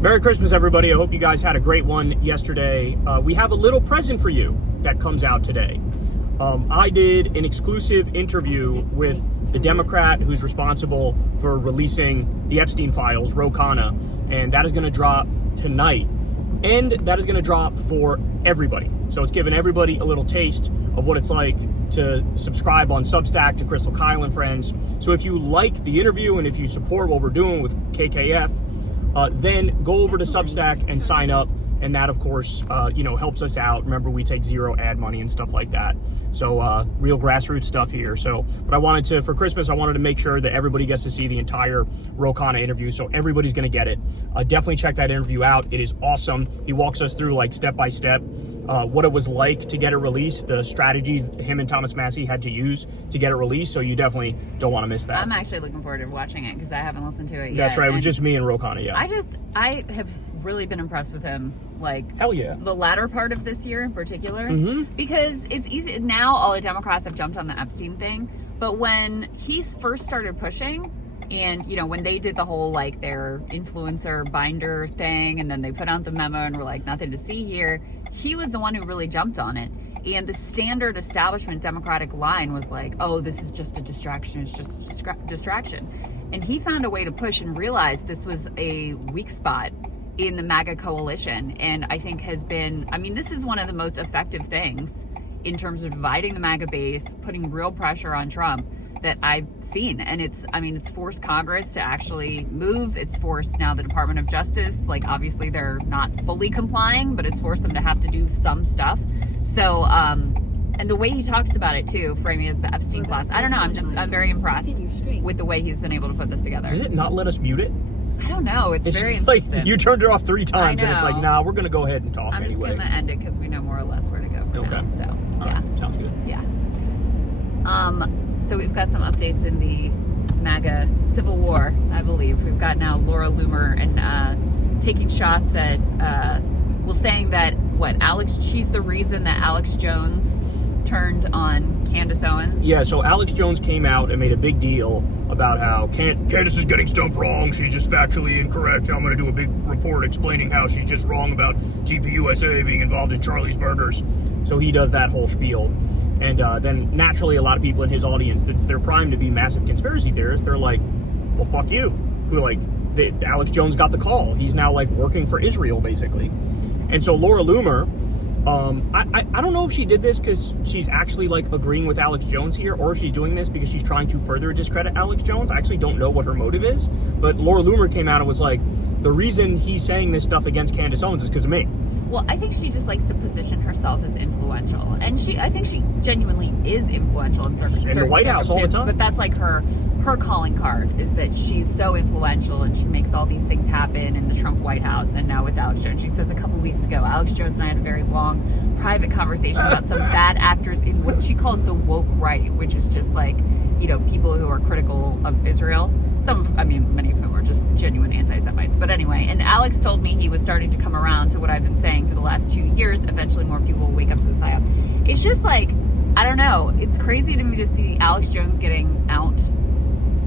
Merry Christmas, everybody. I hope you guys had a great one yesterday. We have a little present for you that comes out today. I did an exclusive interview with the Democrat who's responsible for releasing the Epstein files, Rogan, and that is going to drop tonight. And that is going to drop for everybody. So it's giving everybody a little taste of what it's like to subscribe on Substack to Crystal, Kyle, and friends. So if you like the interview and if you support what we're doing with KKF, then go over to Substack and sign up. And that, of course, helps us out. Remember, we take zero ad money and stuff like that. So real grassroots stuff here. So, but I wanted to, for Christmas, I wanted to make sure that everybody gets to see the entire Rogan interview. So everybody's going to get it. Definitely check that interview out. It is awesome. He walks us through, like, step by step, what it was like to get it released, the strategies him and Thomas Massie had to use to get it released. So you definitely don't want to miss that. I'm actually looking forward to watching it because I haven't listened to it yet. That's right. It was just me and Rogan, yeah. I have really been impressed with him, like, hell yeah, the latter part of this year in particular, because it's easy now. All the Democrats have jumped on the Epstein thing, but when he first started pushing, and when they did the whole, like, their influencer binder thing, and then they put out the memo and were like, nothing to see here, he was the one who really jumped on it. And the standard establishment Democratic line was like, oh, this is just a distraction, it's just a distraction. And he found a way to push and realized this was a weak spot in the MAGA coalition, and I think has been, this is one of the most effective things in terms of dividing the MAGA base, putting real pressure on Trump that I've seen. And it's forced Congress to actually move. It's forced now the Department of Justice, like, obviously they're not fully complying, but it's forced them to have to do some stuff. So, and the way he talks about it too, framing it as the Epstein class, I don't know, I'm very impressed with the way he's been able to put this together. Does it not let us mute it? I don't know. It's very like insistent. You turned it off 3 times, and it's like, nah, we're gonna go ahead and talk I'm anyway. just gonna end it because we know more or less where to go from now. So yeah, sounds good. Yeah. So we've got some updates in the MAGA civil war. I believe we've got now Laura Loomer and taking shots at saying that she's the reason that Alex Jones turned on Candace Owens. Yeah, so Alex Jones came out and made a big deal about how Candace is getting stuff wrong. She's just factually incorrect. I'm going to do a big report explaining how she's just wrong about TPUSA being involved in Charlie's murders. So he does that whole spiel. And then naturally a lot of people in his audience, they're primed to be massive conspiracy theorists. They're like, well, fuck you. Who Alex Jones got the call. He's now, like, working for Israel, basically. And so Laura Loomer, I don't know if she did this because she's actually, like, agreeing with Alex Jones here, or if she's doing this because she's trying to further discredit Alex Jones. I actually don't know what her motive is, but Laura Loomer came out and was like, the reason he's saying this stuff against Candace Owens is because of me. Well, I think she just likes to position herself as influential, and I think she genuinely is influential in certain the White House all the time. But that's like her calling card, is that she's so influential and she makes all these things happen in the Trump White House. And now with Alex Jones, she says a couple weeks ago, Alex Jones and I had a very long private conversation about some bad actors in what she calls the woke right, which is just like, people who are critical of Israel. Many of whom are just genuine anti-Semites. But anyway, and Alex told me he was starting to come around to what I've been saying for the last 2 years. Eventually more people will wake up to the psyop. It's just like, I don't know. It's crazy to me to see Alex Jones getting out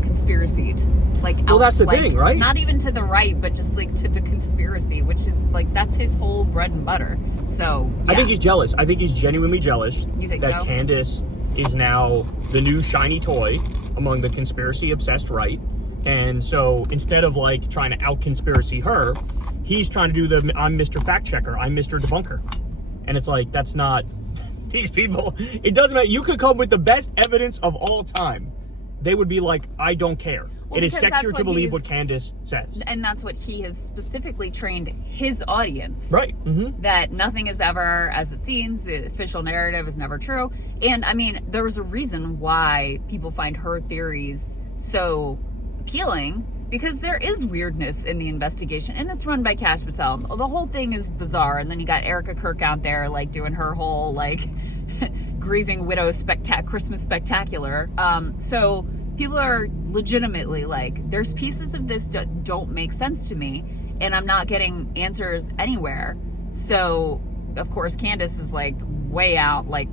conspiracied. Well, that's the thing, right? Not even to the right, but just, like, to the conspiracy, which is, like, that's his whole bread and butter. So, yeah. I think he's jealous. I think he's genuinely jealous. You think that so? Candace is now the new shiny toy among the conspiracy-obsessed right. And so instead of, like, trying to out-conspiracy her, he's trying to do I'm Mr. Fact-Checker, I'm Mr. Debunker. And it's like, that's not... These people... It doesn't matter. You could come with the best evidence of all time. They would be like, I don't care. Well, it is sexier to believe what Candace says. And that's what he has specifically trained his audience. Right. That nothing is ever as it seems. The official narrative is never true. And, there's a reason why people find her theories so appealing, because there is weirdness in the investigation, and it's run by Kash Patel. The whole thing is bizarre, and then you got Erica Kirk out there, like, doing her whole, like, grieving widow Christmas spectacular. So people are legitimately like, there's pieces of this that don't make sense to me, and I'm not getting answers anywhere. So, of course, Candace is, like, way out, like,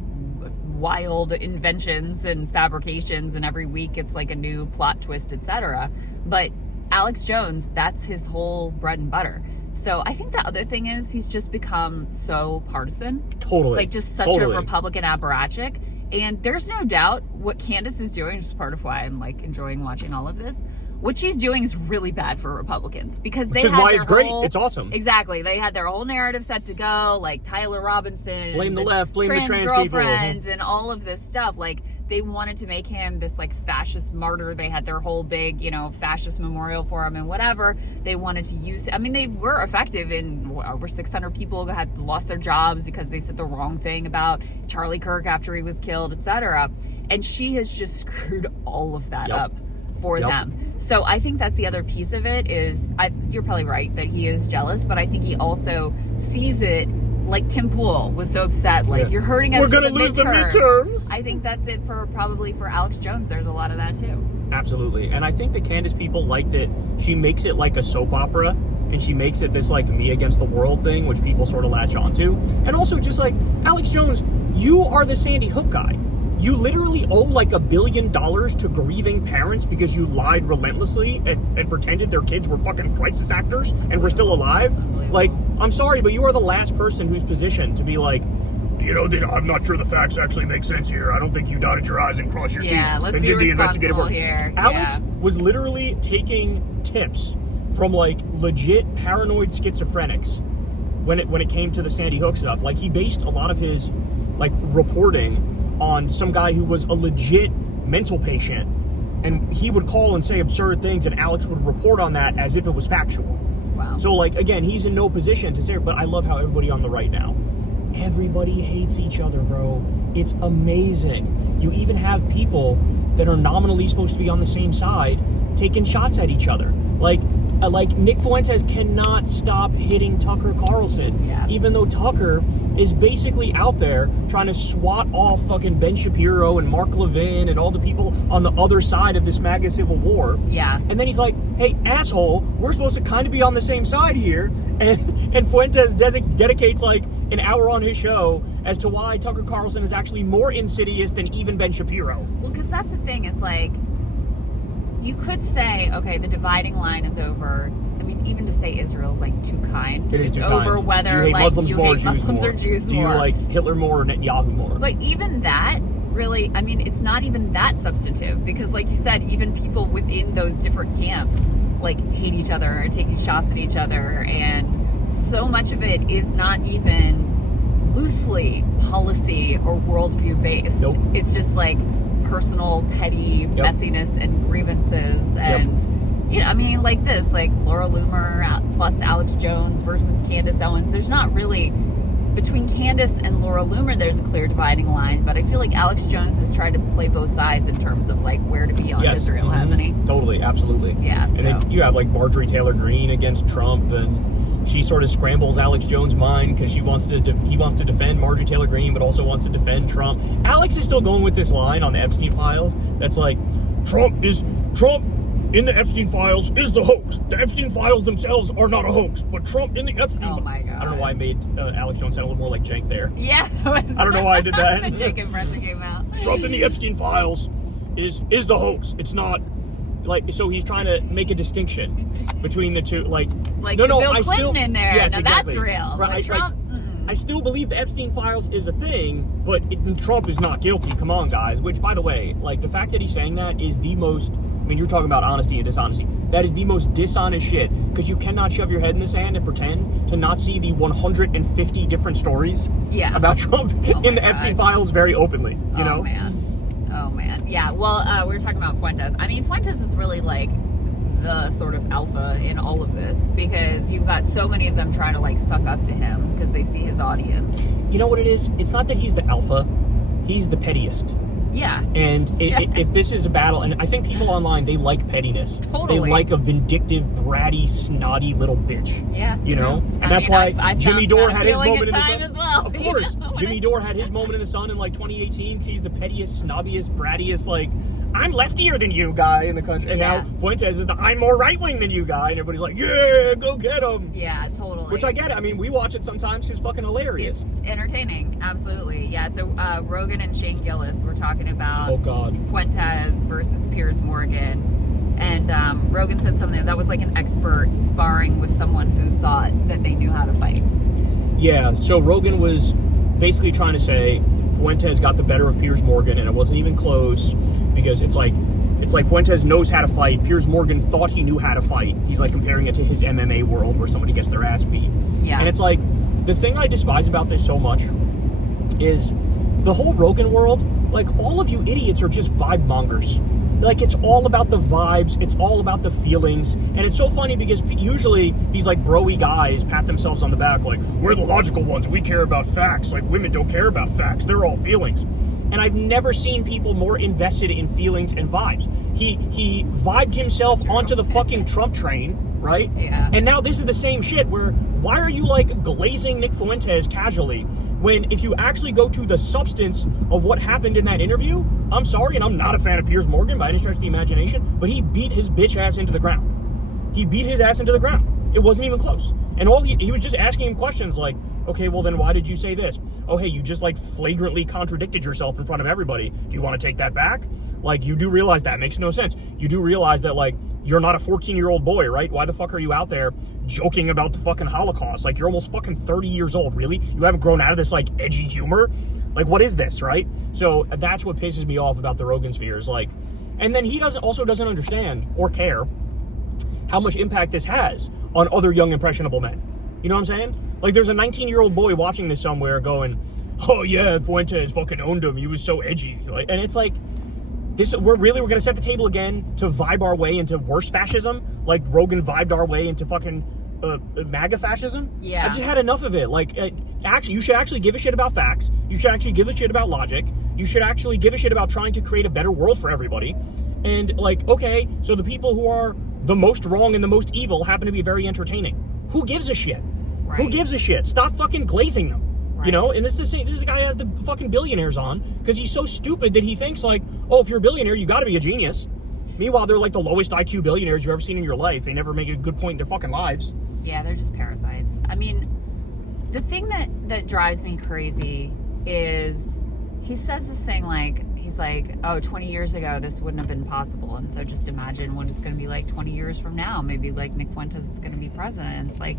wild inventions and fabrications, and every week it's like a new plot twist, etc. But Alex Jones, that's his whole bread and butter. So I think the other thing is he's just become so partisan. Totally. Like just such a Republican apparatchik. And there's no doubt what Candace is doing, which is part of why I'm like enjoying watching all of this. What she's doing is really bad for Republicans because Which is why it's great. It's awesome. Exactly. They had their whole narrative set to go, like Tyler Robinson. Blame the left, blame the trans girlfriends people. And all of this stuff. Like, they wanted to make him this, like, fascist martyr. They had their whole big, you know, fascist memorial for him and whatever. They wanted to use it. I mean, they were effective in over 600 people had lost their jobs because they said the wrong thing about Charlie Kirk after he was killed, etc. And she has just screwed all of that up for them. So I think that's the other piece of it is, you're probably right that he is jealous, but I think he also sees it like Tim Pool was so upset, like, you're hurting us. We're going to lose the midterms. I think that's it probably for Alex Jones. There's a lot of that too. Absolutely. And I think the Candace people like that she makes it like a soap opera, and she makes it this like me against the world thing, which people sort of latch onto. And also just like, Alex Jones, you are the Sandy Hook guy. You literally owe like $1 billion to grieving parents because you lied relentlessly and pretended their kids were fucking crisis actors and were still alive. Like, I'm sorry, but you are the last person who's positioned to be like, you know, I'm not sure the facts actually make sense here. I don't think you dotted your I's and crossed your T's and did the investigative work. Here. Alex was literally taking tips from like legit paranoid schizophrenics when it came to the Sandy Hook stuff. Like, he based a lot of his like reporting on some guy who was a legit mental patient, and he would call and say absurd things, and Alex would report on that as if it was factual. Wow. So, like, again, he's in no position to say, but I love how everybody on the right now, everybody hates each other, bro. It's amazing. You even have people that are nominally supposed to be on the same side taking shots at each other. Like Nick Fuentes cannot stop hitting Tucker Carlson, even though Tucker is basically out there trying to swat off fucking Ben Shapiro and Mark Levin and all the people on the other side of this MAGA civil war. Yeah. And then he's like, hey, asshole, we're supposed to kind of be on the same side here. And Fuentes dedicates like an hour on his show as to why Tucker Carlson is actually more insidious than even Ben Shapiro. Well, because that's the thing. It's like, you could say, okay, the dividing line is over. I mean, even to say Israel's like too kind. It's too over kind. Whether you hate like Muslims you more hate Muslims or Jews more. more. Do you like Hitler more or Netanyahu more? But even that really, I mean, it's not even that substantive because, like you said, even people within those different camps like hate each other or taking shots at each other, and so much of it is not even loosely policy or worldview based. Nope. It's just like personal petty messiness and grievances and you know, I mean, like this, like Laura Loomer plus Alex Jones versus Candace Owens. There's not really, between Candace and Laura Loomer, there's a clear dividing line, but I feel like Alex Jones has tried to play both sides in terms of like where to be on Israel, hasn't he? Totally, absolutely. Yeah. And then you have like Marjorie Taylor Greene against Trump, and she sort of scrambles Alex Jones' mind because he wants to defend Marjorie Taylor Greene, but also wants to defend Trump. Alex is still going with this line on the Epstein files that's like, Trump in the Epstein files is the hoax. The Epstein files themselves are not a hoax, but Trump in the Epstein files. Oh my God. I don't know why I made Alex Jones sound a little more like Jank there. Yeah. I don't know why I did that. The Jank impression came out. Trump in the Epstein files is the hoax. It's not, like, so he's trying to make a distinction between the two. Like Bill Clinton in there. Yes, now exactly. That's real. Right, but Trump... I still believe the Epstein files is a thing, but Trump is not guilty. Come on, guys. Which, by the way, like, the fact that he's saying that is the most, I mean, you're talking about honesty and dishonesty. That is the most dishonest shit, because you cannot shove your head in the sand and pretend to not see the 150 different stories about Trump in the Epstein files very openly, you know? Oh, man. Yeah, well, we were talking about Fuentes. I mean, Fuentes is really, like, the sort of alpha in all of this, because you've got so many of them trying to, like, suck up to him because they see his audience. You know what it is? It's not that he's the alpha. He's the pettiest. Yeah. And if this is a battle, and I think people online, they like pettiness. Totally. They like a vindictive, bratty, snotty little bitch. Yeah. You know? And that's why Jimmy Dore had his moment in the sun. As well, of course. You know? Jimmy Dore had his moment in the sun in like 2018 because he's the pettiest, snobbiest, brattiest, like, I'm leftier than you guy in the country. And now Fuentes is the I'm more right-wing than you guy. And everybody's like, yeah, go get him. Yeah, totally. Which I get it. I mean, we watch it sometimes because it's fucking hilarious. It's entertaining. Absolutely. Yeah, so Rogan and Shane Gillis were talking about oh, God. Fuentes versus Piers Morgan. And Rogan said something that was like an expert sparring with someone who thought that they knew how to fight. Yeah, so Rogan was basically trying to say Fuentes got the better of Piers Morgan, and it wasn't even close, because it's like Fuentes knows how to fight. Piers Morgan thought he knew how to fight. He's like comparing it to his MMA world where somebody gets their ass beat. Yeah. And it's like, the thing I despise about this so much is the whole Rogan world, like, all of you idiots are just vibe mongers. Like, it's all about the vibes, it's all about the feelings, and it's so funny because usually these, like, bro-y guys pat themselves on the back like, we're the logical ones, we care about facts, like, women don't care about facts, they're all feelings. And I've never seen people more invested in feelings and vibes. He vibed himself onto the fucking Trump train, right? Yeah. And now this is the same shit where, why are you, like, glazing Nick Fuentes casually, when if you actually go to the substance of what happened in that interview, I'm sorry, and I'm not a fan of Piers Morgan by any stretch of the imagination, but he beat his bitch ass into the ground. He beat his ass into the ground. It wasn't even close. And all he was just asking him questions like, okay, well then why did you say this? Oh, hey, you just, like, flagrantly contradicted yourself in front of everybody. Do you want to take that back? Like, you do realize that makes no sense. You do realize that, like, you're not a 14-year-old boy, right? Why the fuck are you out there joking about the fucking Holocaust? Like, you're almost fucking 30 years old, really? You haven't grown out of this, like, edgy humor? Like, what is this, right? So that's what pisses me off about the Rogan spheres. Like, and then he also doesn't understand or care how much impact this has on other young, impressionable men. You know what I'm saying? Like, there's a 19-year-old boy watching this somewhere going, oh yeah, Fuentes fucking owned him. He was so edgy. Like, and it's like, we're going to set the table again to vibe our way into worse fascism, like Rogan vibed our way into fucking MAGA fascism. Yeah. I just had enough of it. Like, actually, you should actually give a shit about facts. You should actually give a shit about logic. You should actually give a shit about trying to create a better world for everybody. And, like, okay, so the people who are the most wrong and the most evil happen to be very entertaining. Who gives a shit? Right. Who gives a shit? Stop fucking glazing them. Right. You know, and this guy has the fucking billionaires on because he's so stupid that he thinks, like, oh, if you're a billionaire, you got to be a genius. Meanwhile, they're like the lowest IQ billionaires you've ever seen in your life. They never make a good point in their fucking lives. Yeah, they're just parasites. I mean, the thing that drives me crazy is he says this thing like, he's like, oh, 20 years ago, this wouldn't have been possible. And so just imagine what it's going to be like 20 years from now. Maybe, like, Nick Fuentes is going to be president. And it's like,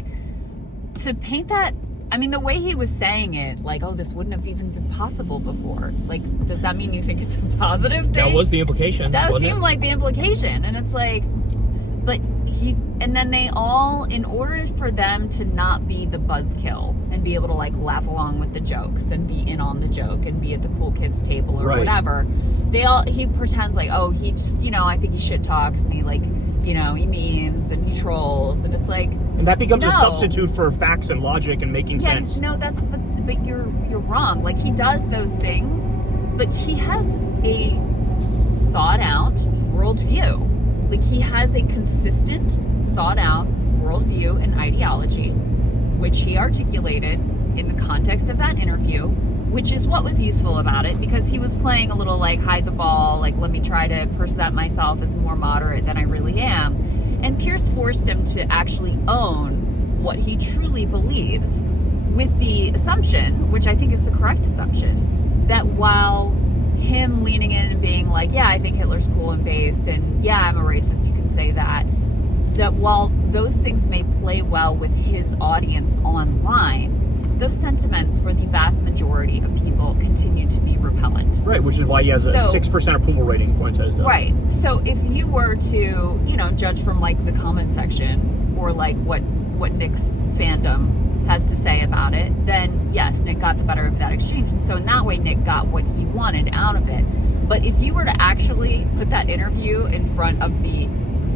to paint that, I mean, the way he was saying it, like, oh, this wouldn't have even been possible before. Like, does that mean you think it's a positive thing? That was the implication. That seemed like the implication. And it's like, but and then they all, in order for them to not be the buzzkill and be able to, like, laugh along with the jokes and be in on the joke and be at the cool kids table or whatever, he pretends like, oh, he just, I think he shit talks and he, like, he memes and he trolls, and it's like, and that becomes a substitute for facts and logic and making sense. No, but you're wrong. Like, he does those things, but he has a thought out worldview. Like, he has a consistent thought out worldview and ideology, which he articulated in the context of that interview, which is what was useful about it, because he was playing a little, like, hide the ball, like, let me try to present myself as more moderate than I really am. And Piers forced him to actually own what he truly believes, with the assumption, which I think is the correct assumption, that while him leaning in and being like, yeah, I think Hitler's cool and based, and yeah, I'm a racist, you can say that while those things may play well with his audience online, those sentiments for the vast majority of people continue to be repellent. Right, which is why he has a 6% approval rating, Fuentes does. Right. So if you were to, judge from, like, the comment section or, like, what Nick's fandom has to say about it, then yes, Nick got the better of that exchange. And so in that way, Nick got what he wanted out of it. But if you were to actually put that interview in front of the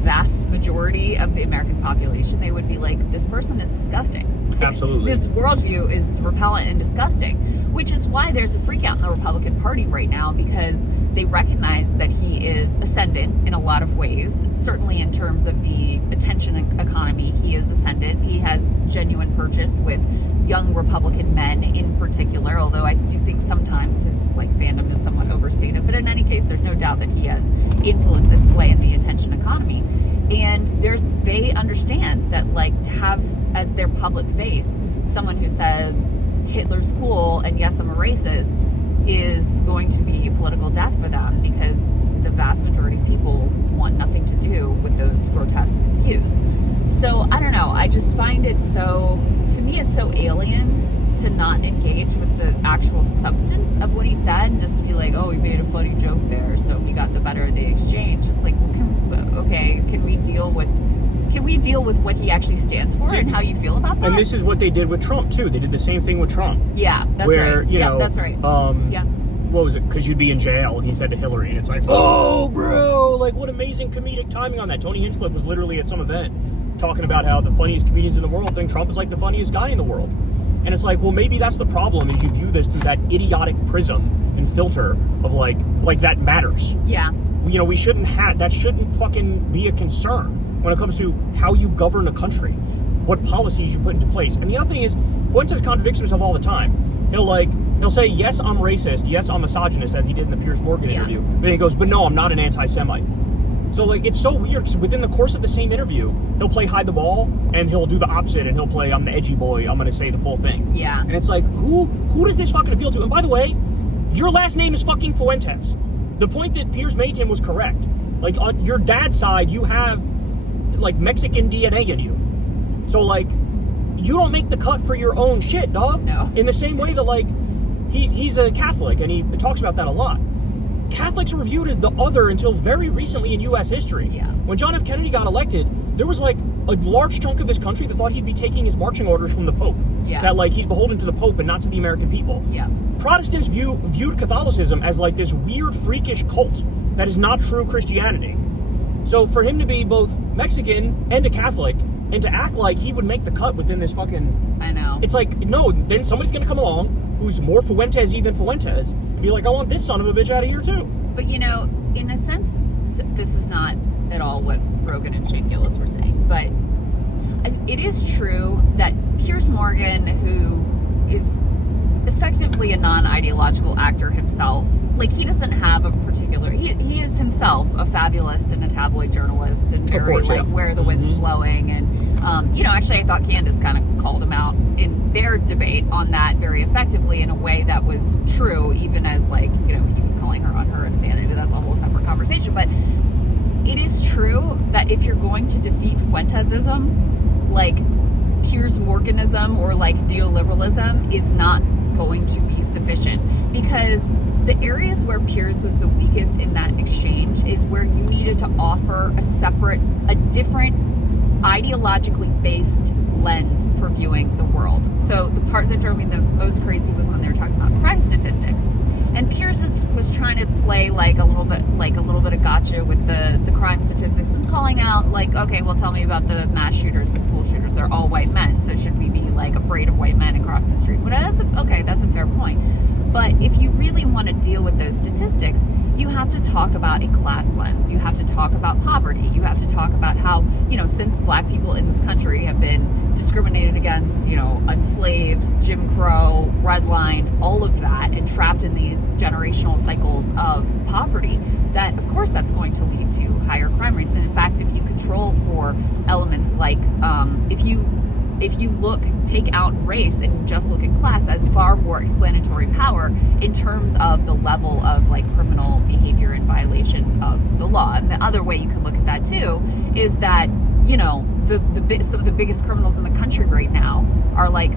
vast majority of the American population, they would be like, this person is disgusting. Absolutely. This worldview is repellent and disgusting, which is why there's a freak out in the Republican Party right now, because they recognize that he is ascendant in a lot of ways. Certainly in terms of the attention economy, he is ascendant. He has genuine purchase with young Republican men in particular, although I do think sometimes his, like, fandom is somewhat overstated. But in any case, there's no doubt that he has influence and sway in the attention economy. And they understand that, like, to have as their public face someone who says Hitler's cool and yes, I'm a racist is going to be political death for them, because the vast majority of people want nothing to do with those grotesque views. So I don't know. I just find it to me, it's so alien to not engage with the actual substance of what he said and just to be like, oh, he made a funny joke there, so he got the better of the exchange. It's like, well, can we deal with what he actually stands for and how you feel about that? And this is what they did with Trump too. They did the same thing with Trump. Yeah, that's where, right. You know, that's right. What was it? Because you'd be in jail, he said to Hillary, and it's like, oh, bro, like what amazing comedic timing on that. Tony Hinchcliffe was literally at some event talking about how the funniest comedians in the world think Trump is like the funniest guy in the world. And it's like, well, maybe that's the problem, is you view this through that idiotic prism and filter of like that matters. Yeah. You know, that shouldn't fucking be a concern when it comes to how you govern a country, what policies you put into place. And the other thing is, Fuentes contradicts himself all the time. He'll say, yes, I'm racist, yes, I'm misogynist, as he did in the Piers Morgan interview. But then he goes, but no, I'm not an anti-Semite. So, like, it's so weird, because within the course of the same interview, he'll play hide the ball, and he'll do the opposite, and he'll play, I'm the edgy boy, I'm going to say the full thing. Yeah. And it's like, who does this fucking appeal to? And by the way, your last name is fucking Fuentes. The point that Piers made to him was correct. Like, on your dad's side, you have, like, Mexican DNA in you. So, like, you don't make the cut for your own shit, dog. No. In the same way that, like, he's a Catholic, and he talks about that a lot. Catholics were viewed as the other until very recently in U.S. history. Yeah. When John F. Kennedy got elected, there was, like, a large chunk of this country that thought he'd be taking his marching orders from the Pope. Yeah. That, like, he's beholden to the Pope and not to the American people. Yeah. Protestants viewed Catholicism as, like, this weird, freakish cult that is not true Christianity. So for him to be both Mexican and a Catholic, and to act like he would make the cut within this fucking... I know. It's like, no, then somebody's going to come along who's more Fuentes-y than Fuentes and be like, I want this son of a bitch out of here too. But, you know, in a sense, this is not at all what Rogan and Shane Gillis were saying, but it is true that Piers Morgan, who is effectively a non-ideological actor himself, like, he doesn't have a particular... He is himself a fabulist and a tabloid journalist and very, where the wind's blowing. And, you know, actually, I thought Candace kind of called him out in their debate on that very effectively in a way that was true, even as, like, you know, he was calling her on her insanity. That's a whole separate conversation. But it is true that if you're going to defeat Fuentesism, like, Piers Morganism or, like, neoliberalism is not going to be sufficient, because the areas where Piers was the weakest in that exchange is where you needed to offer a different ideologically based lens for viewing the world. So the part that drove me the most crazy was when they were talking about crime statistics, and Piers was trying to play like a little bit of gotcha with the crime statistics and calling out, like, okay, well, tell me about the mass shooters, the school shooters. They're all white men, so should we be, like, afraid of white men and crossing the street? Well, that's a fair point. But if you really want to deal with those statistics, you have to talk about a class lens. You have to talk about poverty. You have to talk about how, you know, since black people in this country have been discriminated against, you know, enslaved, Jim Crow, redline, all of that, and trapped in these generational cycles of poverty, that, of course, that's going to lead to higher crime rates. And in fact, if you control for elements like, if you take out race and you just look at class as far more explanatory power in terms of the level of, like, criminal behavior and violations of the law. And the other way you can look at that too is that, you know, some of the biggest criminals in the country right now are, like,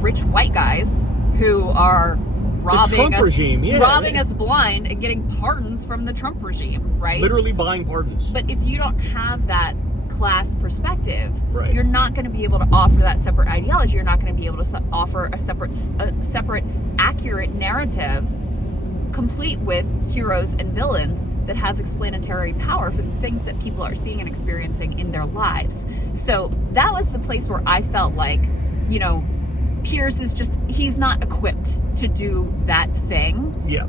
rich white guys who are robbing us blind and getting pardons from the Trump regime, right? Literally buying pardons. But if you don't have that class perspective, right, you're not going to be able to offer that separate ideology. You're not going to be able to offer a separate accurate narrative complete with heroes and villains that has explanatory power for the things that people are seeing and experiencing in their lives. So that was the place where I felt like, you know, Piers is just, he's not equipped to do that thing. Yeah.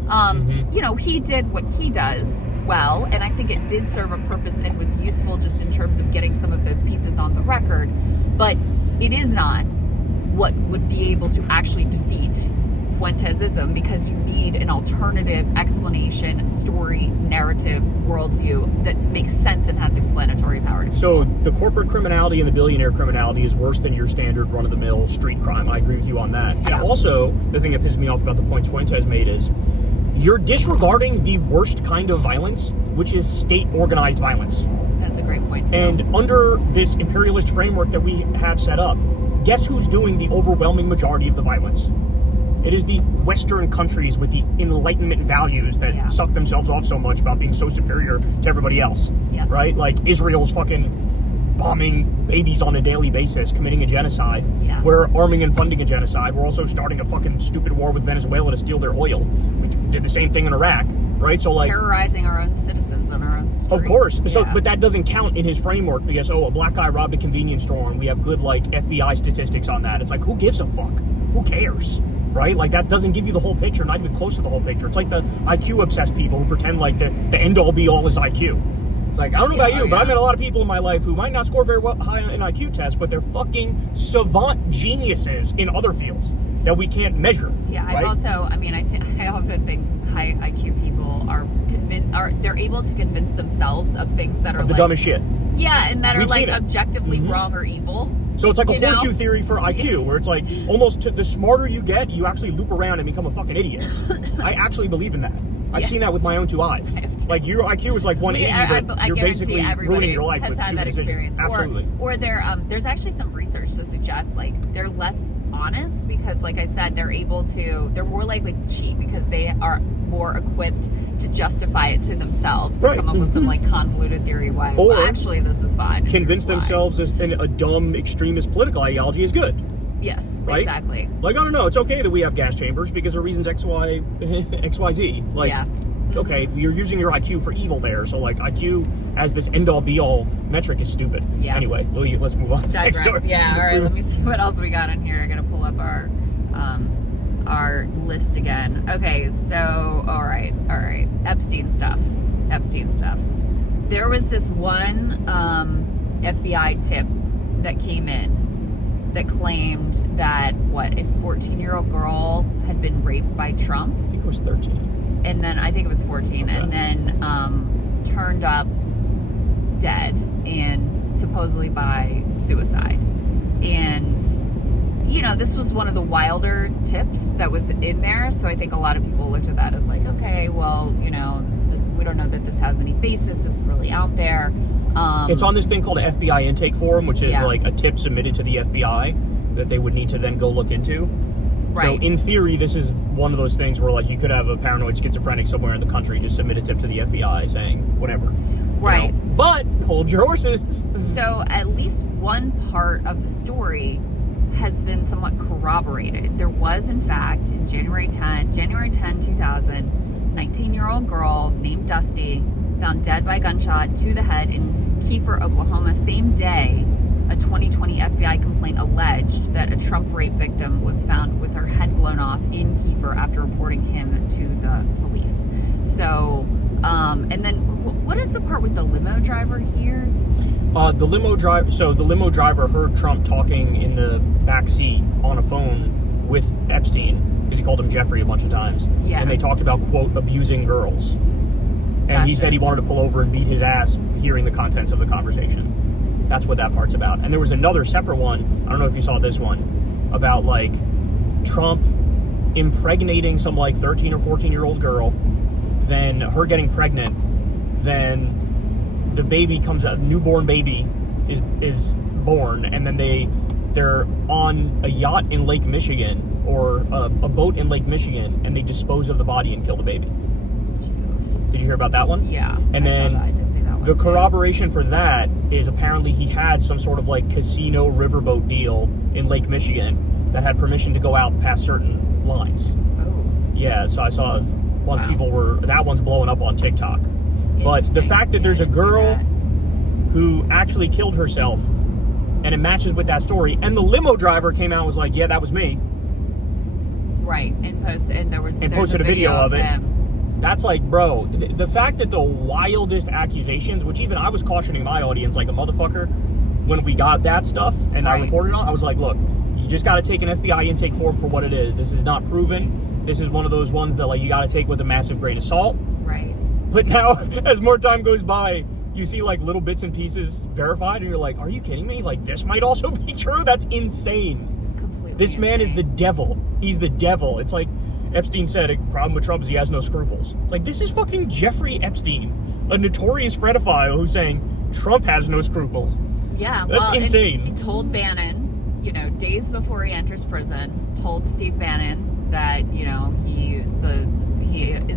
You know, he did what he does well, and I think it did serve a purpose and was useful just in terms of getting some of those pieces on the record. But it is not what would be able to actually defeat Fuentesism, because you need an alternative explanation, story, narrative, worldview that makes sense and has explanatory power to people. So the corporate criminality and the billionaire criminality is worse than your standard run-of-the-mill street crime. I agree with you on that. Yeah. And also, the thing that pisses me off about the points Fuentes made is you're disregarding the worst kind of violence, which is state-organized violence. That's a great point, too. And under this imperialist framework that we have set up, guess who's doing the overwhelming majority of the violence? It is the Western countries with the Enlightenment values that suck themselves off so much about being so superior to everybody else, right? Like Israel's fucking bombing babies on a daily basis, committing a genocide. We're arming and funding a genocide. We're also starting a fucking stupid war with Venezuela to steal their oil. We did the same thing in Iraq, right? So like terrorizing our own citizens on our own streets. Of course. So, but that doesn't count in his framework because, a black guy robbed a convenience store and we have good like FBI statistics on that. It's like, who gives a fuck? Who cares? Right? Like, that doesn't give you the whole picture, not even close to the whole picture. It's like the IQ-obsessed people who pretend like the end-all, be-all is IQ. It's like, I don't know about you, but I met a lot of people in my life who might not score very well high on an IQ test, but they're fucking savant geniuses in other fields that we can't measure. Yeah, right? I've also, I often think high IQ people they're able to convince themselves of things that are the dumbest shit. Yeah, and that are like objectively wrong or evil. So it's like a horseshoe theory for IQ, where it's like almost the smarter you get, you actually loop around and become a fucking idiot. I actually believe in that. I've seen that with my own two eyes. Like your IQ is like 180, but you're basically ruining your life with stupid decisions. Absolutely. Or there's actually some research to suggest like they're less honest because, like I said, they're more likely to cheat because they are more equipped to justify it to themselves to come up with some like convoluted theory why actually this is fine. Convince themselves a dumb extremist political ideology is good. Yes, right? Exactly. Like, I don't know, it's okay that we have gas chambers because of reasons XYZ. Like, okay, you're using your IQ for evil there, so like IQ as this end-all be-all metric is stupid. Yeah. Anyway, let's move on. Digress. Yeah, all right, let me see what else we got in here. I gotta pull up our list again. Okay, so, all right. Epstein stuff. There was this one FBI tip that came in that claimed that, a 14-year-old girl had been raped by Trump. I think it was 13. And then, I think it was 14. Okay. And then turned up dead and supposedly by suicide. And, this was one of the wilder tips that was in there. So I think a lot of people looked at that as like, okay, well, we don't know that this has any basis. This is really out there. It's on this thing called an FBI intake form, which is like a tip submitted to the FBI that they would need to then go look into. Right. So in theory, this is one of those things where like you could have a paranoid schizophrenic somewhere in the country just submit a tip to the FBI saying whatever. Right. But hold your horses. So at least one part of the story has been somewhat corroborated. There was, in fact, in January 10, 2000, 19-year-old girl named Dusty found dead by gunshot to the head in Kiefer, Oklahoma. Same day, a 2020 FBI complaint alleged that a Trump rape victim was found with her head blown off in Kiefer after reporting him to the police. So, and then what is the part with the limo driver here? The limo driver heard Trump talking in the back seat on a phone with Epstein because he called him Jeffrey a bunch of times. Yeah. And they talked about, quote, abusing girls. And he said he wanted to pull over and beat his ass hearing the contents of the conversation. That's what that part's about. And there was another separate one, I don't know if you saw this one, about like Trump impregnating some like 13 or 14-year-old girl, then her getting pregnant, then the baby comes out, newborn baby is born, and then they're on a yacht in Lake Michigan or a boat in Lake Michigan, and they dispose of the body and kill the baby. Did you hear about that one? Yeah. And then I did see that one. The corroboration for that is apparently he had some sort of like casino riverboat deal in Lake Michigan that had permission to go out past certain lines. Oh. Yeah, so I saw a bunch of people that one's blowing up on TikTok. But the fact that there's a girl who actually killed herself and it matches with that story, and the limo driver came out and was like, yeah, that was me. Right, and posted a video of it. That's like, bro, the fact that the wildest accusations, which even I was cautioning my audience like a motherfucker when we got that stuff and I reported on, I was like, look, you just got to take an FBI intake form for what it is. This is not proven. This is one of those ones that like you got to take with a massive grain of salt. Right. But now, as more time goes by, you see like little bits and pieces verified and you're like, are you kidding me? Like this might also be true? That's insane. Completely This man is the devil. He's the devil. It's like, Epstein said a problem with Trump is he has no scruples. It's like, this is fucking Jeffrey Epstein, a notorious pedophile who's saying Trump has no scruples. Yeah, that's insane. He told Bannon, days before he enters prison, told Steve Bannon that, he is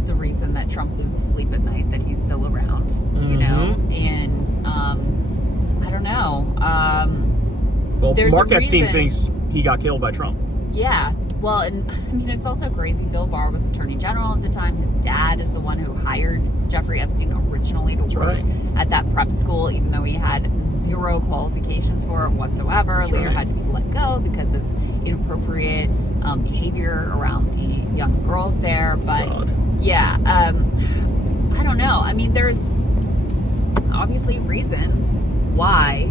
the reason that Trump loses sleep at night, that he's still around, and I don't know. Well, Mark Epstein thinks he got killed by Trump. Yeah. Well, and it's also crazy. Bill Barr was Attorney General at the time. His dad is the one who hired Jeffrey Epstein originally to work at that prep school, even though he had zero qualifications for it whatsoever. Later had to be let go because of inappropriate behavior around the young girls there. But I don't know. I mean, there's obviously a reason why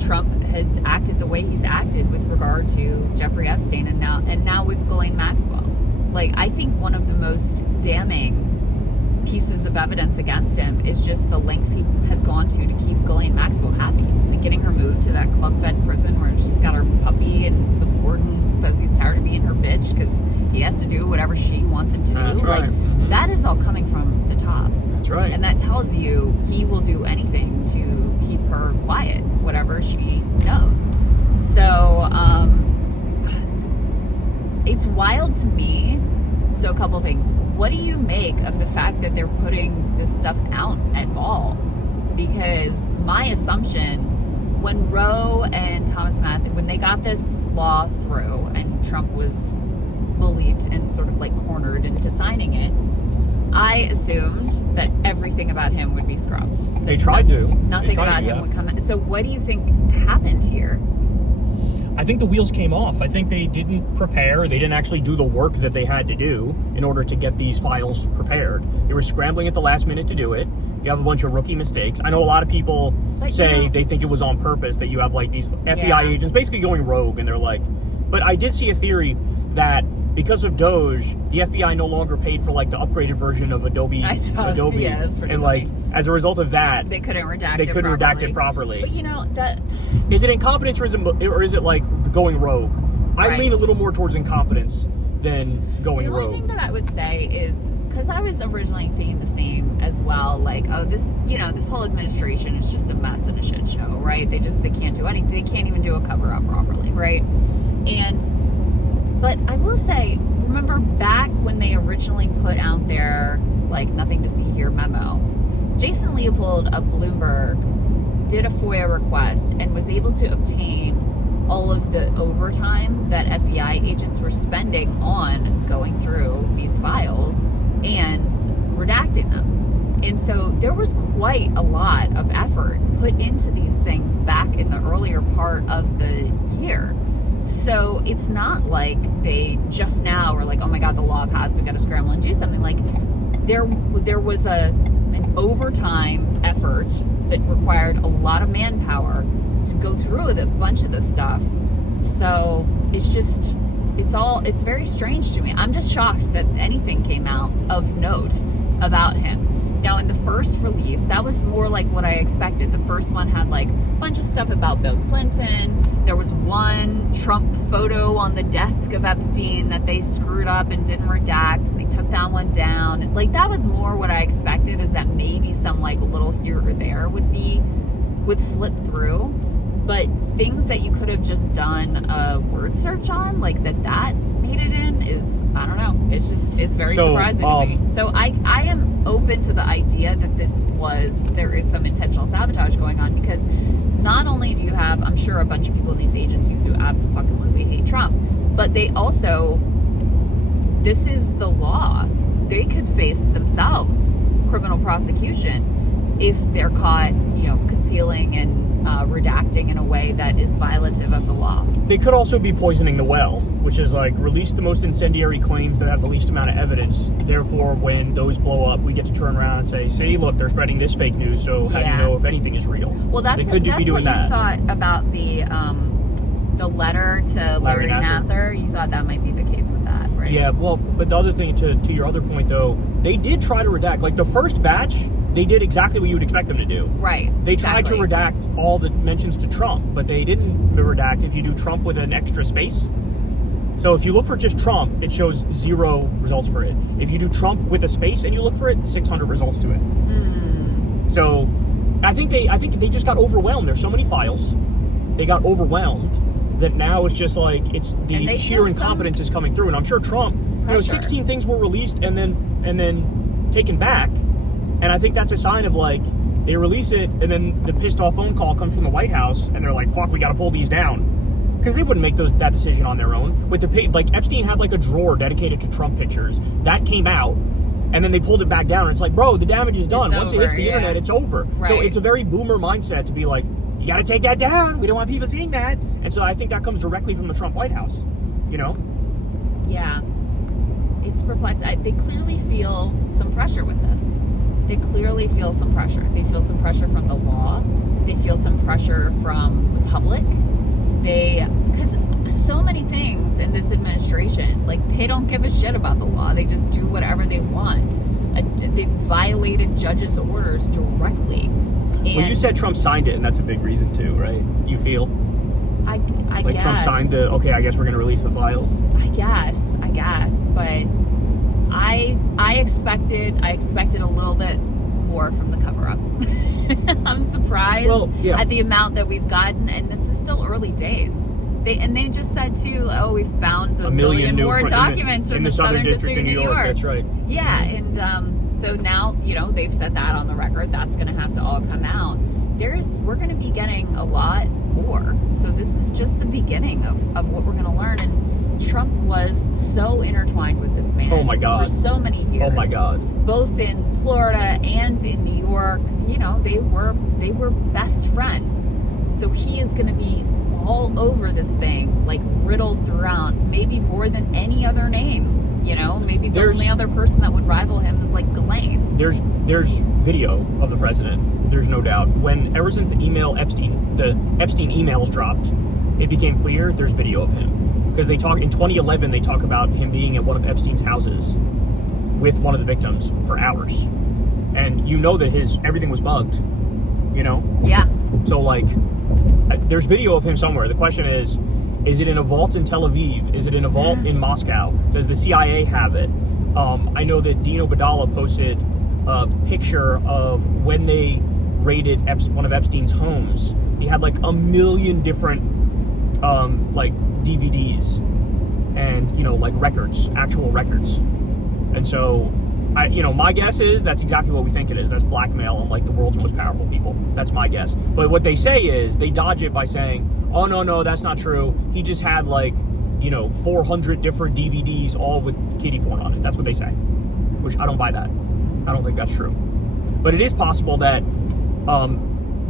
Trump has acted the way he's acted with regard to Jeffrey Epstein and now with Ghislaine Maxwell. Like, I think one of the most damning pieces of evidence against him is just the lengths he has gone to keep Ghislaine Maxwell happy. Like getting her moved to that club-fed prison where she's got her puppy and the warden says he's tired of being her bitch because he has to do whatever she wants him to do. That's right. That is all coming from the top. That's right. And that tells you he will do anything to keep her quiet, whatever she knows. So, it's wild to me. So a couple things. What do you make of the fact that they're putting this stuff out at all? Because my assumption, when Roe and Thomas Massie, when they got this law through and Trump was bullied and sort of like cornered into signing it, I assumed that everything about him would be scrubbed. They tried to. Nothing about him would come out. So what do you think happened here? I think the wheels came off. I think they didn't prepare. They didn't actually do the work that they had to do in order to get these files prepared. They were scrambling at the last minute to do it. You have a bunch of rookie mistakes. I know a lot of people say they think it was on purpose, that you have like these FBI agents basically going rogue, and they're like, but I did see a theory that because of Doge, the FBI no longer paid for like the upgraded version of Adobe. I saw Adobe. Yeah, that's pretty funny. As a result of that, they couldn't redact it properly. But that is it incompetence or is it like going rogue? I lean a little more towards incompetence than going rogue. The only thing that I would say is, because I was originally thinking the same as well, like, oh, this whole administration is just a mess and a shit show, right? They can't do anything. They can't even do a cover-up properly, right? But I will say, remember back when they originally put out their, like, nothing to see here memo, Jason Leopold of Bloomberg did a FOIA request and was able to obtain all of the overtime that FBI agents were spending on going through these files and redacting them. And so there was quite a lot of effort put into these things back in the earlier part of the year. So it's not like they just now were like, oh my God, the law passed, we got to scramble and do something. Like there was an overtime effort that required a lot of manpower to go through a bunch of this stuff. So it's very strange to me. I'm just shocked that anything came out of note about him. Now, in the first release, that was more like what I expected. The first one had like a bunch of stuff about Bill Clinton. There was one Trump photo on the desk of Epstein that they screwed up and didn't redact, and they took that one down. Like, that was more what I expected, is that maybe some like little here or there would slip through. But things that you could have just done a word search on, like that made it in, is, I don't know. It's very surprising to me. So I am open to the idea that there is some intentional sabotage going on, because not only do you have, I'm sure, a bunch of people in these agencies who absolutely hate Trump, but they also, this is the law. They could face themselves criminal prosecution if they're caught, concealing and redacting in a way that is violative of the law. They could also be poisoning the well, which is like release the most incendiary claims that have the least amount of evidence. Therefore, when those blow up, we get to turn around and say, see, look, they're spreading this fake news, so how do you know if anything is real? Well, that's what you thought about the letter to Larry Nassar. You thought that might be the case with that, right? Yeah, well, but the other thing, to your other point, though, they did try to redact. Like, the first batch, they did exactly what you would expect them to do. Right. They tried to redact all the mentions to Trump, but they didn't redact if you do Trump with an extra space. So if you look for just Trump, it shows 0 results for it. If you do Trump with a space and you look for it, 600 results to it. So I think they just got overwhelmed. There's so many files. They got overwhelmed that now it's just like it's the sheer incompetence is coming through. And I'm sure Trump, 16 things were released and then taken back. And I think that's a sign of like they release it and then the pissed off phone call comes from the White House and they're like, fuck, we got to pull these down. Because they wouldn't make that decision on their own. With like Epstein had like a drawer dedicated to Trump pictures. That came out. And then they pulled it back down. And it's like, bro, the damage is done. Once it hits the internet, it's over. Right. So it's a very boomer mindset to be like, you got to take that down. We don't want people seeing that. And so I think that comes directly from the Trump White House, Yeah. It's perplexing. They clearly feel some pressure with this. They clearly feel some pressure. They feel some pressure from the law. They feel some pressure from the public. Because so many things in this administration, like they don't give a shit about the law. They just do whatever they want. They violated judges' orders directly. And well, you said Trump signed it, and that's a big reason too, right? You feel? I like guess. Trump signed I guess we're going to release the files. I guess, but I expected a little bit more from the cover-up. I'm surprised at the amount that we've gotten, and this is still early days. They just said too, we found a million more documents from the Southern District of New York. That's right. Yeah, and so now they've said that on the record. That's going to have to all come out. We're going to be getting a lot more. So this is just the beginning of what we're going to learn. And Trump was so intertwined with this man. Oh my God. For so many years. Oh my God. Both in Florida and in New York, they were best friends. So he is going to be all over this thing, like riddled throughout, maybe more than any other name. Maybe the only other person that would rival him is like Ghislaine. There's video of the president. There's no doubt. Ever since the Epstein emails dropped, it became clear there's video of him. Because in 2011, they talk about him being at one of Epstein's houses with one of the victims for hours. And that everything was bugged, Yeah. So there's video of him somewhere. The question is it in a vault in Tel Aviv? Is it in a vault in Moscow? Does the CIA have it? I know that Dino Badala posted a picture of when they raided one of Epstein's homes. He had like a million different DVDs and records, actual records. And so my guess is that's exactly what we think it is. That's blackmail on the world's most powerful people. That's my guess. But what they say is they dodge it by saying, oh no, that's not true. He just had 400 different DVDs all with kiddie porn on it. That's what they say. Which I don't buy that. I don't think that's true. But it is possible that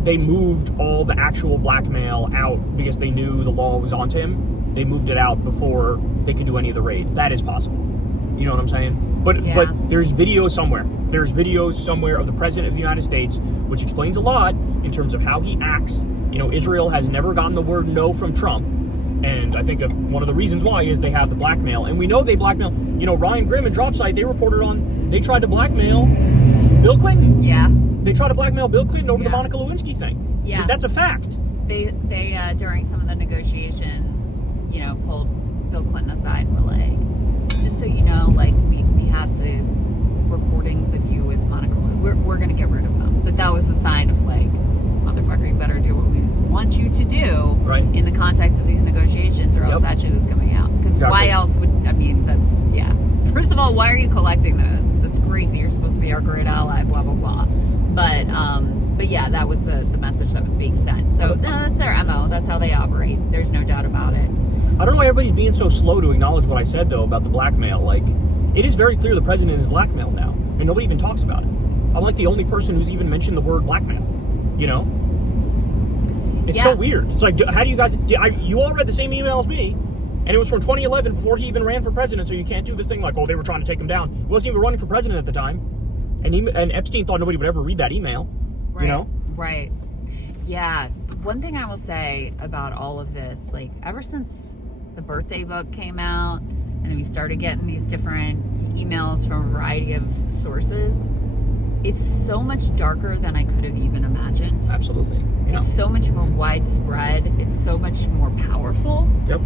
they moved all the actual blackmail out because they knew the law was onto him. They moved it out before they could do any of the raids. That is possible. You know what I'm saying? But there's video somewhere. There's videos somewhere of the President of the United States, which explains a lot in terms of how he acts. Israel has never gotten the word no from Trump. And I think one of the reasons why is they have the blackmail. And we know they blackmail. Ryan Grimm and Dropsite, they tried to blackmail Bill Clinton. Yeah. They tried to blackmail Bill Clinton over the Monica Lewinsky thing. Yeah. That's a fact. They during some of the negotiations, pulled Bill Clinton aside and were like, just so you know, we have these recordings of you with Monica Lewinsky. We're going to get rid of them. But that was a sign of motherfucker, you better do what we want you to do in the context of these negotiations, or else that shit is coming out. Because why else that's, First of all, why are you collecting those? That's crazy. You're supposed to be our great ally, blah, blah, blah. But yeah, that was the message that was being sent. So that's their MO. That's how they operate. There's no doubt about it. I don't know why everybody's being so slow to acknowledge what I said, though, about the blackmail. It is very clear the president is blackmailed now, and nobody even talks about it. I'm the only person who's even mentioned the word blackmail. It's so weird. It's how do you guys... you all read the same email as me, and it was from 2011 before he even ran for president, so you can't do this thing they were trying to take him down. He wasn't even running for president at the time. And Epstein thought nobody would ever read that email. Right. Right. Yeah. One thing I will say about all of this, ever since the birthday book came out, and then we started getting these different emails from a variety of sources, it's so much darker than I could have even imagined. Absolutely. It's so much more widespread. It's so much more powerful. Yep.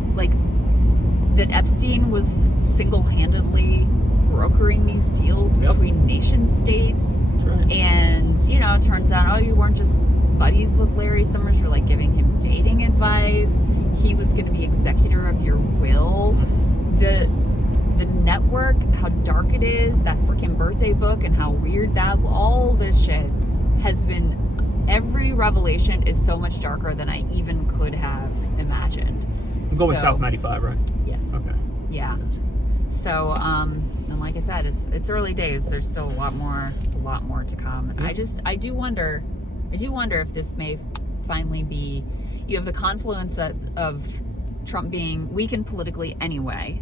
that Epstein was single-handedly brokering these deals between nation states. That's right. And, you know, it turns out, oh, you weren't just buddies with Larry Summers, you're like giving him dating advice. He was going to be executor of your will. The network, how dark it is, that freaking birthday book, and how weird that, all this shit has been, every revelation is so much darker than I even could have imagined. I'm going South 95, right? Yes. Okay. Yeah. So, and like I said, it's early days. There's still a lot more to come. And I do wonder if this may finally be, you have the confluence of Trump being weakened politically anyway,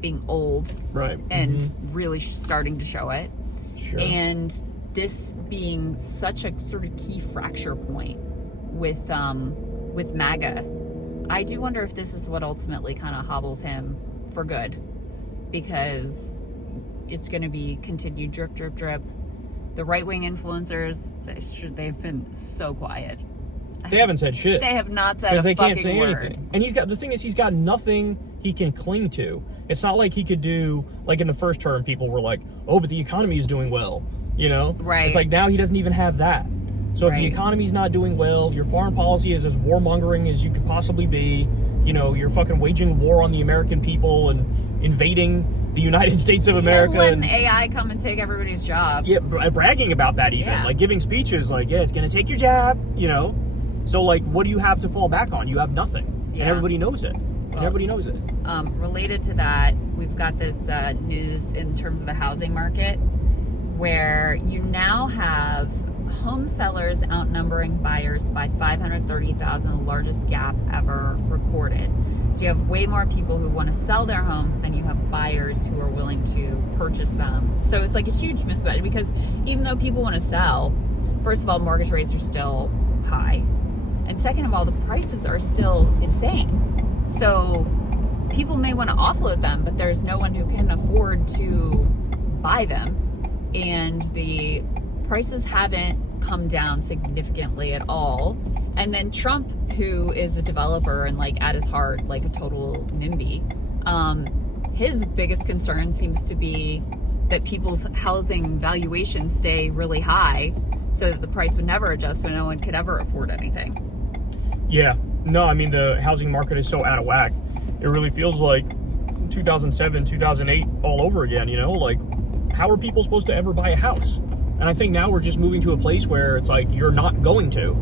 being old, right, and really starting to show it, sure, and this being such a sort of key fracture point with MAGA. I do wonder if this is what ultimately kind of hobbles him for good, because it's going to be continued drip, drip, drip. The right-wing influencers, they've been so quiet. They haven't said shit. They have not said a they fucking can't say word. anything. And the thing is, he's got nothing he can cling to. It's not like he could do, like in the first term, people were like, oh, but the economy is doing well, you know? Right. It's like now he doesn't even have that. So if the economy's not doing well, your foreign policy is as warmongering as you could possibly be, you know, you're fucking waging war on the American people and invading the United States of America. Letting AI come and take everybody's jobs. Yeah, bragging about that even. Yeah. Like giving speeches like, yeah, it's going to take your job, you know? So, like, what do you have to fall back on? You have nothing. Yeah. And everybody knows it. Related to that, we've got this news in terms of the housing market, where you now have home sellers outnumbering buyers by 530,000, the largest gap ever recorded. So you have way more people who want to sell their homes than you have buyers who are willing to purchase them. So it's like a huge mismatch, because even though people want to sell, first of all, mortgage rates are still high. And second of all, the prices are still insane. So people may want to offload them, but there's no one who can afford to buy them. And the prices haven't come down significantly at all. And then Trump, who is a developer and like at his heart, like a total NIMBY, his biggest concern seems to be that people's housing valuations stay really high so that the price would never adjust, so no one could ever afford anything. Yeah. No, I mean, the housing market is so out of whack. It really feels like 2007, 2008 all over again, you know? Like, how are people supposed to ever buy a house? And I think now we're just moving to a place where it's like, you're not going to,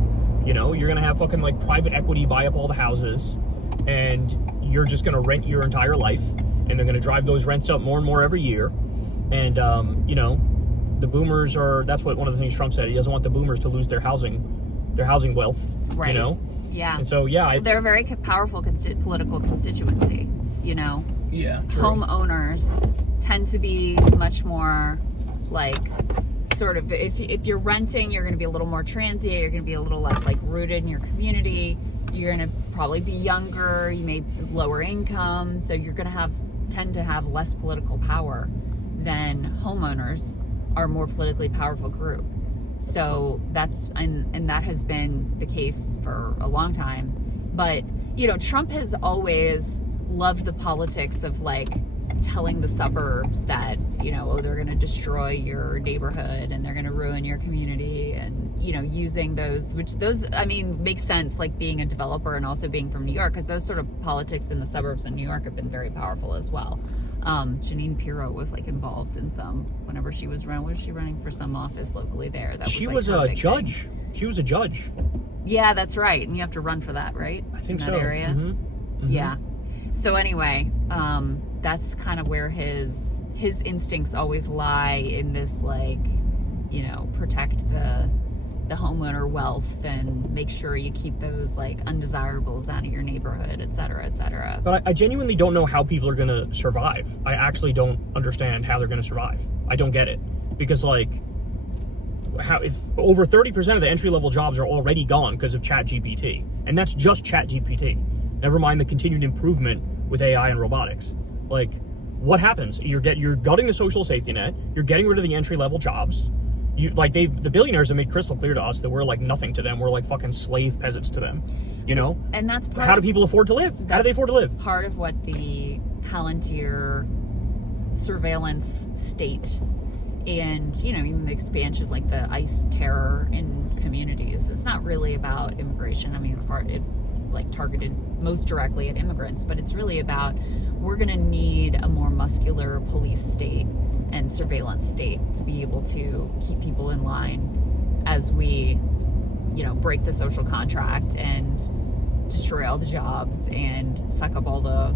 you know? You're going to have fucking, like, private equity buy up all the houses, and you're just going to rent your entire life, and they're going to drive those rents up more and more every year. And, you know, the boomers that's what one of the things Trump said. He doesn't want the boomers to lose their housing wealth, right? You know? Yeah. And so, yeah. They're a very powerful political constituency, you know? Yeah. True. Homeowners tend to be much more like, sort of, if you're renting, you're going to be a little more transient, you're going to be a little less like rooted in your community, you're going to probably be younger, you may lower income, so you're going to tend to have less political power than homeowners are, more politically powerful group. So that's, and that has been the case for a long time. But, you know, Trump has always loved the politics of like telling the suburbs that, you know, oh, they're going to destroy your neighborhood and they're going to ruin your community, and, you know, using those, I mean, makes sense, like being a developer and also being from New York, because those sort of politics in the suburbs in New York have been very powerful as well. Janine Pirro was like involved in some, whenever she was running for some office locally there. She was a judge. She was a judge. Yeah, that's right. And you have to run for that, right? I think in so. that area. Mm-hmm. Mm-hmm. Yeah. So anyway, that's kind of where his instincts always lie, in this, like, you know, protect the homeowner wealth and make sure you keep those like undesirables out of your neighborhood, et cetera, et cetera. But I genuinely don't know how people are going to survive. I actually don't understand how they're going to survive. I don't get it. Because, like, if over 30% of the entry-level jobs are already gone because of ChatGPT. And that's just ChatGPT. Never mind the continued improvement with AI and robotics. Like, what happens? You're gutting the social safety net. You're getting rid of the entry-level jobs. The billionaires have made crystal clear to us that we're like nothing to them. We're like fucking slave peasants to them, you know? And that's how do people afford to live? How do they afford to live? Part of what the Palantir surveillance state, and even the expansion, like the ICE terror in communities. It's not really about immigration. I mean, it's like targeted most directly at immigrants, but it's really about, we're going to need a more muscular police state and surveillance state to be able to keep people in line as we, break the social contract and destroy all the jobs and suck up all the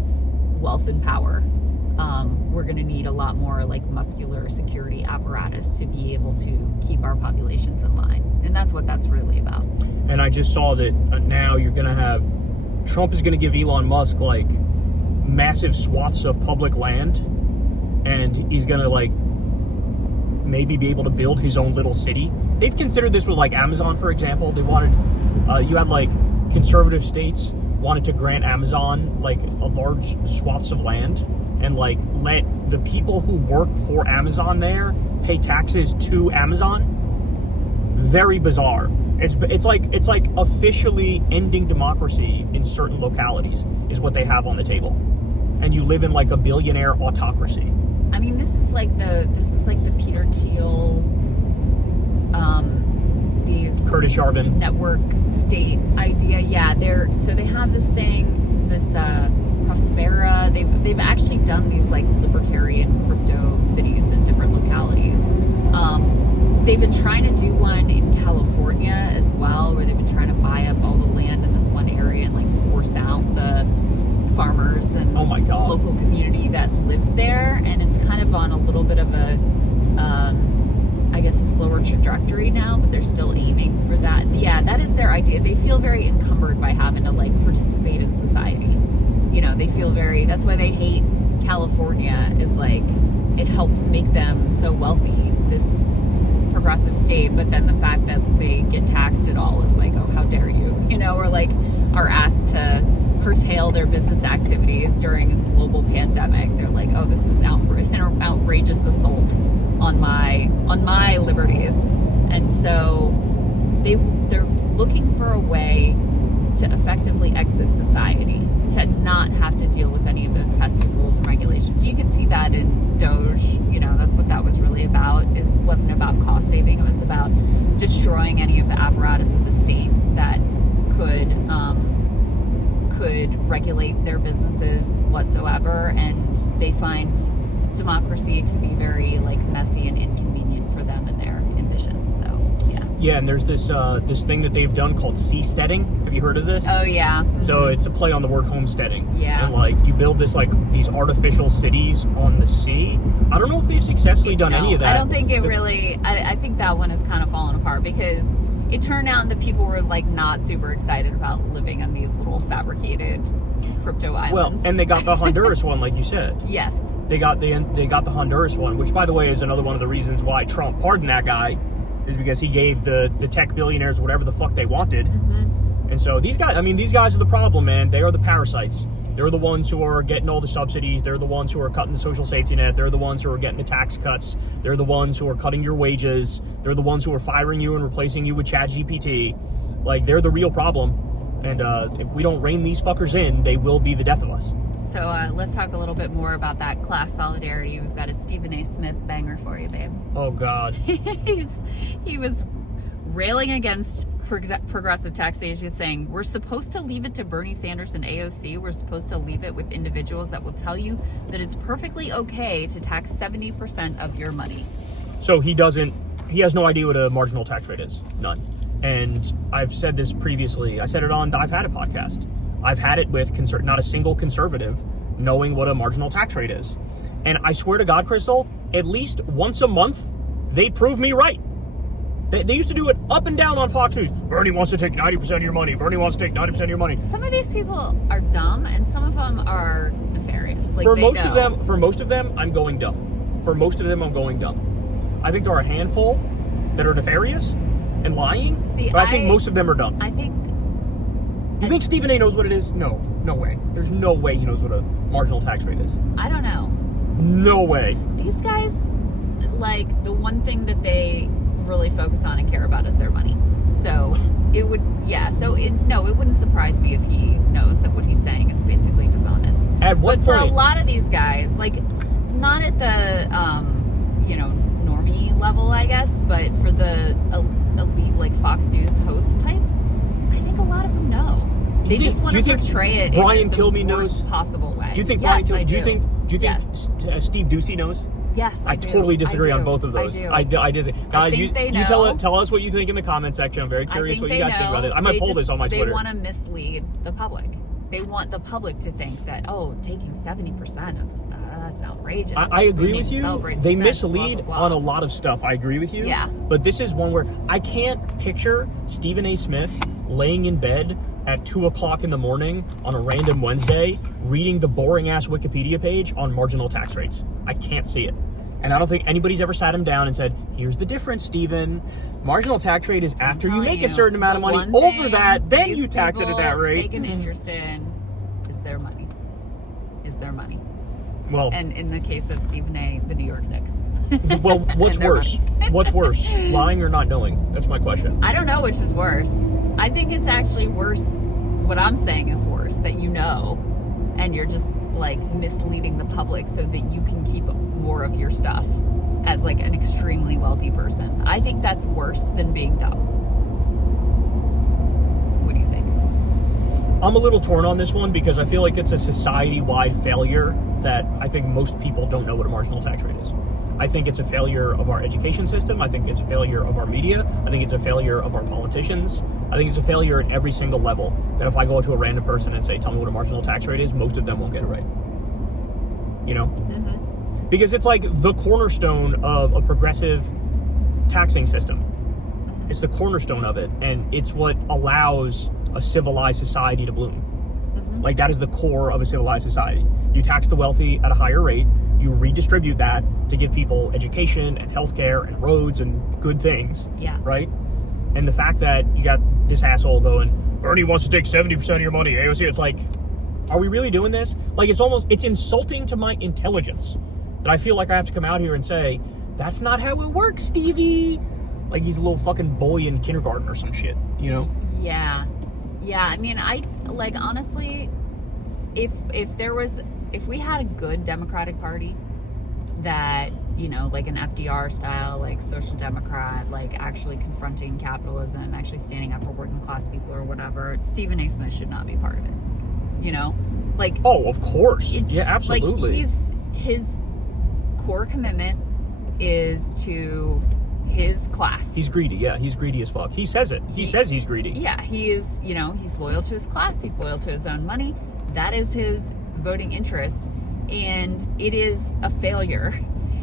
wealth and power. We're going to need a lot more like muscular security apparatus to be able to keep our populations in line. And that's what that's really about. And I just saw that now you're going to have, Trump is going to give Elon Musk like massive swaths of public land, and he's going to like maybe be able to build his own little city. They've considered this with like Amazon, for example. They wanted, you had like conservative states wanted to grant Amazon like a large swaths of land and like let the people who work for Amazon there pay taxes to Amazon. Very bizarre. It's like officially ending democracy in certain localities is what they have on the table, and you live in like a billionaire autocracy. I mean, this is like the Peter Thiel, these Curtis Yarvin network state idea. Yeah, they have this thing, this Prospera. They've actually done these like libertarian crypto cities in different localities. They've been trying to do one in California as well, where they've been trying to buy up all the land in this one area and like force out the farmers and local community that lives there. And it's kind of on a little bit of a, I guess, a slower trajectory now, but they're still aiming for that. Yeah, that is their idea. They feel very encumbered by having to like participate in society. They feel that's why they hate California, is like it helped make them so wealthy, this progressive state, but then the fact that they get taxed at all is like, oh, how dare you, or like are asked to curtail their business activities during a global pandemic. They're like, oh, this is an outrageous assault on my liberties. And so they're looking for a way to effectively exit society, to not have to deal with any of those pesky rules and regulations. So you can see that in Doge. That's what that was really about. It wasn't about cost saving. It was about destroying any of the apparatus of the state that could regulate their businesses whatsoever. And they find democracy to be very like messy and inconvenient for them and their ambitions. So yeah, and there's this thing that they've done called seasteading. Have you heard of this? Oh yeah. Mm-hmm. So it's a play on the word homesteading. Yeah. And like you build these artificial cities on the sea. I don't know if they've successfully done any of that. I don't think it really. I think that one has kind of fallen apart, because it turned out that people were like not super excited about living on these little fabricated crypto islands. Well, and they got the Honduras one, like you said. Yes. They got the Honduras one, which by the way is another one of the reasons why Trump pardoned that guy, is because he gave the tech billionaires whatever the fuck they wanted. Mm-hmm. And so these guys are the problem, man. They are the parasites. They're the ones who are getting all the subsidies. They're the ones who are cutting the social safety net. They're the ones who are getting the tax cuts. They're the ones who are cutting your wages. They're the ones who are firing you and replacing you with ChatGPT. Like, they're the real problem. And if we don't rein these fuckers in, they will be the death of us. So let's talk a little bit more about that class solidarity. We've got a Stephen A. Smith banger for you, babe. Oh, God. He was railing against progressive taxation, saying, we're supposed to leave it to Bernie Sanders and AOC. We're supposed to leave it with individuals that will tell you that it's perfectly okay to tax 70% of your money. So he has no idea what a marginal tax rate is. None. And I've said this previously. I said it on the I've Had It podcast. I've had it with not a single conservative knowing what a marginal tax rate is. And I swear to God, Crystal, at least once a month, they prove me right. They used to do it up and down on Fox News. Bernie wants to take 90% of your money. Bernie wants to take 90% of your money. Some of these people are dumb, and some of them are nefarious. Like, for most of them, I'm going dumb. For most of them, I'm going dumb. I think there are a handful that are nefarious and lying, but I think most of them are dumb. You think Stephen A. knows what it is? No way. There's no way he knows what a marginal tax rate is. I don't know. No way. These guys, like, the one thing that they really focus on and care about is their money. So it wouldn't surprise me if he knows that what he's saying is basically dishonest. At what but for point? a lot of these guys, like, not at the, normie level, I guess, but for the elite, like, Fox News host types, I think a lot of them know. They just want to portray it Brian in the Kilmeade worst knows? possible way. Do you think yes, Brian? I do. Do you think yes. Steve Ducey knows? Yes, I do. totally disagree on both of those. I do. I disagree. Guys, think they you know. tell us what you think in the comment section. I'm very curious what you guys think about it. I might poll this on my Twitter. They want to mislead the public. They want the public to think that, taking 70% of the stuff, that's outrageous. I agree with you. They mislead blah, blah, blah. on a lot of stuff. I agree with you. Yeah. But this is one where I can't picture Stephen A. Smith laying in bed at 2 o'clock in the morning on a random Wednesday reading the boring-ass Wikipedia page on marginal tax rates. I can't see it. And I don't think anybody's ever sat him down and said, here's the difference, Stephen. Marginal tax rate is after you make a certain amount of money. Over that, then you tax it at that rate. Take an interest in is their money. Is their money. Well, and in the case of Stephen A., the New York Knicks. Well, what's worse? What's worse? Lying or not knowing? That's my question. I don't know which is worse. I think it's actually worse. What I'm saying is worse, that you know, and you're just like misleading the public so that you can keep more of your stuff as like an extremely wealthy person. I think that's worse than being dumb. What do you think? I'm a little torn on this one because I feel like it's a society-wide failure that I think most people don't know what a marginal tax rate is. I think it's a failure of our education system. I think it's a failure of our media. I think it's a failure of our politicians. I think it's a failure at every single level, that if I go to a random person and say, tell me what a marginal tax rate is, most of them won't get it right. You know? Mm-hmm. Because it's like the cornerstone of a progressive taxing system. It's the cornerstone of it, and it's what allows a civilized society to bloom. Mm-hmm. Like, that is the core of a civilized society. You tax the wealthy at a higher rate, you redistribute that to give people education and healthcare and roads and good things. Yeah. Right? And the fact that you got this asshole going, Bernie wants to take 70% of your money, AOC, it's like, are we really doing this? Like, it's insulting to my intelligence that I feel like I have to come out here and say, that's not how it works, Stevie. Like he's a little fucking boy in kindergarten or some shit, you know? Yeah. Yeah, I mean, honestly, if we had a good Democratic Party that, like an FDR style, like social democrat, like actually confronting capitalism, actually standing up for working class people or whatever, Stephen A. Smith should not be part of it. Like, oh, of course. Yeah, absolutely. Like his core commitment is to his class. He's greedy. Yeah, he's greedy as fuck. He says it. He says he's greedy. Yeah, he is, he's loyal to his class. He's loyal to his own money. That is his voting interest. And it is a failure.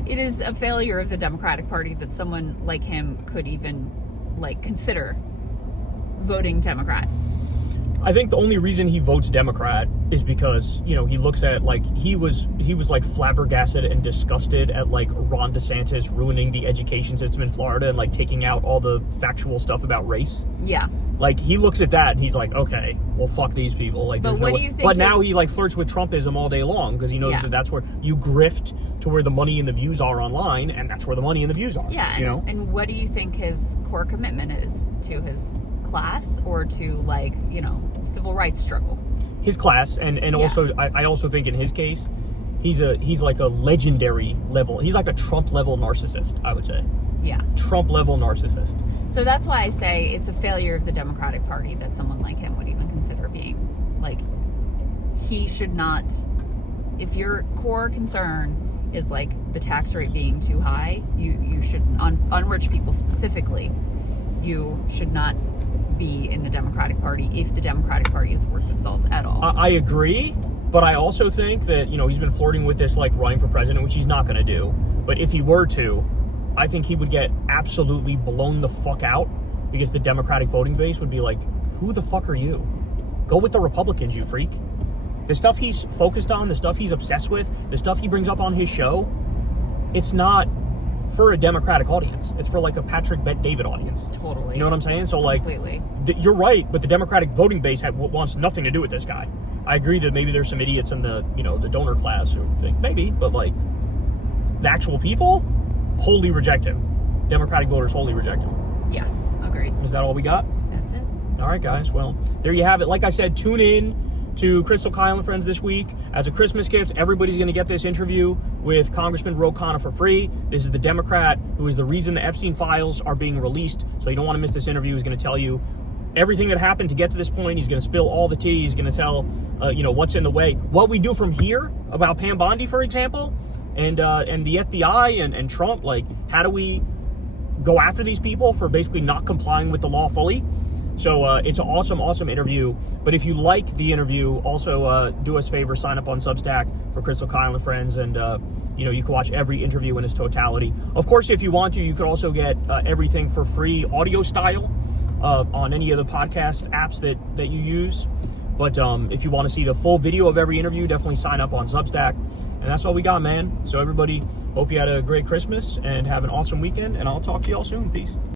It is a failure of the Democratic Party that someone like him could even, consider voting Democrat. I think the only reason he votes Democrat is because, he looks at, he was flabbergasted and disgusted at, Ron DeSantis ruining the education system in Florida and, taking out all the factual stuff about race. Yeah. He looks at that and he's like, okay, well, fuck these people. But what do you think? But now he flirts with Trumpism all day long because he knows that that's where you grift to where the money and the views are online, and that's where the money and the views are. Yeah. And what do you think his core commitment is to his class or to civil rights struggle? His class, and also I also think in his case, he's like a legendary level. He's like a Trump level narcissist, I would say. Yeah. Trump level narcissist. So that's why I say it's a failure of the Democratic Party that someone like him would even consider being, he should not, if your core concern is the tax rate being too high, you should, on rich people specifically, you should not be in the Democratic Party if the Democratic Party is worth its salt at all. I agree, but I also think that, he's been flirting with this, running for president, which he's not going to do. But if he were to, I think he would get absolutely blown the fuck out because the Democratic voting base would be like, who the fuck are you? Go with the Republicans, you freak. The stuff he's focused on, the stuff he's obsessed with, the stuff he brings up on his show, it's not for a Democratic audience. It's for a Patrick Bet-David audience. Totally. You know what I'm saying? So completely. You're right, but the Democratic voting base wants nothing to do with this guy. I agree that maybe there's some idiots in the, the donor class who think maybe, but the actual people wholly reject him. Democratic voters wholly reject him. Yeah, agreed. Is that all we got? That's it. All right, guys. Well, there you have it. Like I said, tune in to Crystal, Kyle, and friends this week. As a Christmas gift, everybody's going to get this interview with Congressman Rogan for free. This is the Democrat who is the reason the Epstein files are being released. So you don't want to miss this interview. He's going to tell you everything that happened to get to this point. He's going to spill all the tea. He's going to tell, what's in the way. What we do from here about Pam Bondi, for example, and the FBI and Trump, like, how do we go after these people for basically not complying with the law fully? So it's an awesome interview. But if you like the interview, also do us a favor, sign up on Substack for Crystal, Kyle, and friends, and you can watch every interview in its totality. Of course, if you want to, you could also get everything for free, audio style, on any of the podcast apps that you use. But if you want to see the full video of every interview, definitely sign up on Substack. And that's all we got, man. So everybody, hope you had a great Christmas and have an awesome weekend. And I'll talk to you all soon. Peace.